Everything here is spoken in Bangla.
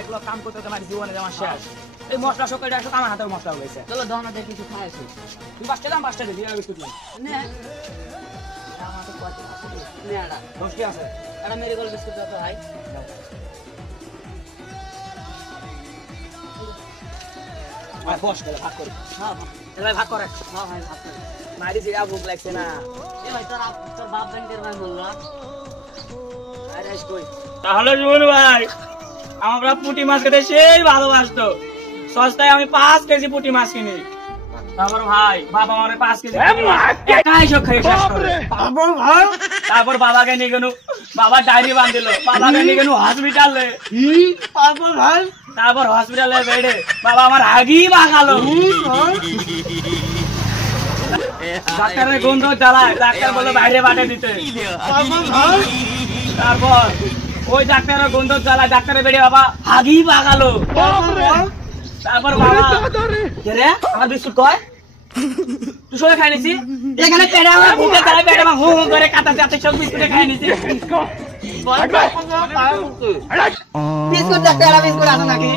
এগুলো কাম করতে তোমার জীবনে আমার শেষ। এই মশলা সকালে আসো আমার হাতের মশলা হয়েছে। চলো দহনা দিয়ে কিছু খাই আসি। তুমি 5টা দাম 5টা দিবি আর বিস্কুট নে আমার তো কত আছে নে এটা 10 টি আছে। এটা মেরিগোল্ড বিস্কুট দাও তো ভাই। আর বস গেলে ভাগ করি। হ্যাঁ এলাই ভাগ করে। হ্যাঁ ভাই ভাত খাই। মারি জিরা ভুক লাগছে না। এ ভাই তোর বাপ ব্যাংকের ভাই বললো আরে কই তাহলে শুন ভাই আমরা পুঁটি মাছ খেতে সেই ভালোবাসতো। সস্তায় আমি 5 কেজি পুঁটি মাছ কিনি। তারপর ভাই বাবা আমারে 5 কেজি একাই সব খেয়ে শেষ করে। তারপর বাবাকে নিয়ে গেল, বাবা ডায়েরি বাঁধিল, বাবাকে নিয়ে গেল হসপিটালে। তারপর হসপিটালে বেডে বাবা আমার আগি বাগালো। ডাক্তারের গন্ধ জ্বালায়, ডাক্তার বললো বাইরে বাটে দিতে। তারপর ওই ডাক্তারের গন্ধ জ্বালায়, ডাক্তারের বেডে বাবা হাগি বাগালো। তারপর বাবা কে রে আমার বিস্কুট কয় তুই সবাই খাই নিছি এখানে পেটে আমার বুকে জ্বালায়, পেটে আমার হু হু করে কাটা যাতে সব বিস্কুটে খাই নিছি। বিস্কুট ডাক্তার বিস্কুট আছে নাকি?